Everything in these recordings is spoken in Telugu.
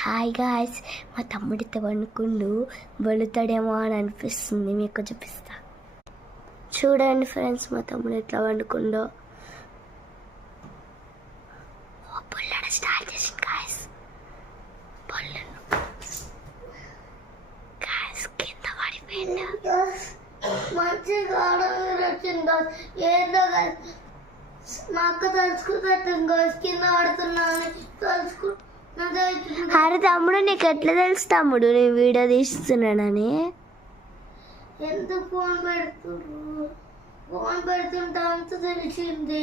హాయ్ గాయ్స్, మా తమ్ముడితో వండుకుండు వెళుతాడేమో అని అనిపిస్తుంది. మీకు చూపిస్తా. చూడండి ఫ్రెండ్స్, మా తమ్ముడు ఎట్లా వండుకుండో. పొల్లడ స్టార్ట్ చేసింది గాయ్స్. పొల్లను గాయ్స్ కింద పడిపోయింది. మంచిగా వచ్చింది ఏదో మా అక్క తలుచుకుంటుంది గాయస్, కింద పడుతున్నాను తలుచుకుంటు. అరే తమ్ముడు, నీకు ఎట్లా తెలుసు తమ్ముడు నేను వీడియో తీస్తున్నానని? ఎందుకు ఫోన్ పెడుతుంటే అంత తెలిసింది.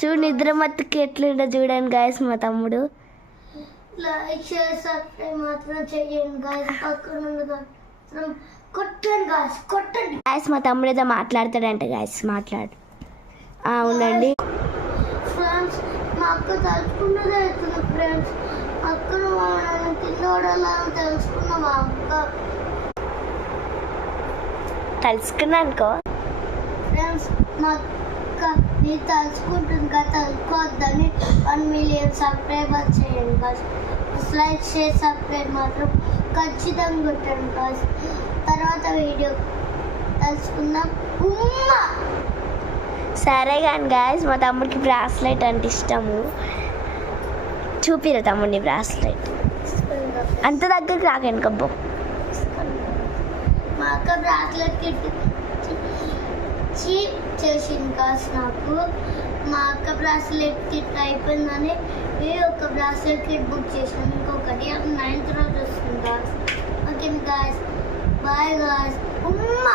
చూడు నిద్ర మత్తుకి ఎట్లుండో చూడండి గాయస్ మా తమ్ముడు. లైక్ షేర్ సబ్స్క్రైబ్ మాత్రం చేయండి గాయస్. పక్కన కొట్టండి గాయస్, కొట్టండి గాయస్. మా తమ్ముడు ఏదో మాట్లాడతాడంట గాయస్. మాట్లాడు. అవునండి ఫ్రెండ్స్, మా అక్క తలుచుకున్నదే అవుతుంది ఫ్రెండ్స్. అక్కను కింద పడాలని తెలుసుకున్న మా అక్క తెలుసుకున్నా అనుకో ఫ్రెండ్స్. మా అక్క నీ తలుచుకుంటుంది కదా, తలుచుకోవద్దని 1 మిలియన్ సబ్స్క్రైబర్ చేయండి గాయస్. లైక్ షేర్ సబ్స్క్రైబ్ మాత్రం ఖచ్చితంగా కొట్టండి గాయస్. తర్వాత వీడియో తెలుసుకుందాం. సరే కానీ గాయస్, మా తమ్ముడికి బ్రాస్లెట్ అంటే ఇష్టము. చూపిరా తమ్ముడిని బ్రాస్లెట్. అంత దగ్గరికి రాకండి కబ్బో. మా అక్క బ్రాస్లెట్ కిట్ చేసింది కాస్ నాకు. మా అక్క బ్రాస్లెట్ కిట్ అయిపోయిందని ఒక బ్రాస్లెట్ కిట్ బుక్ చేసాను. ఇంకొకటి 9th రోజు వస్తుంది guys. Okay guys, bye guys. ఉమ్మ.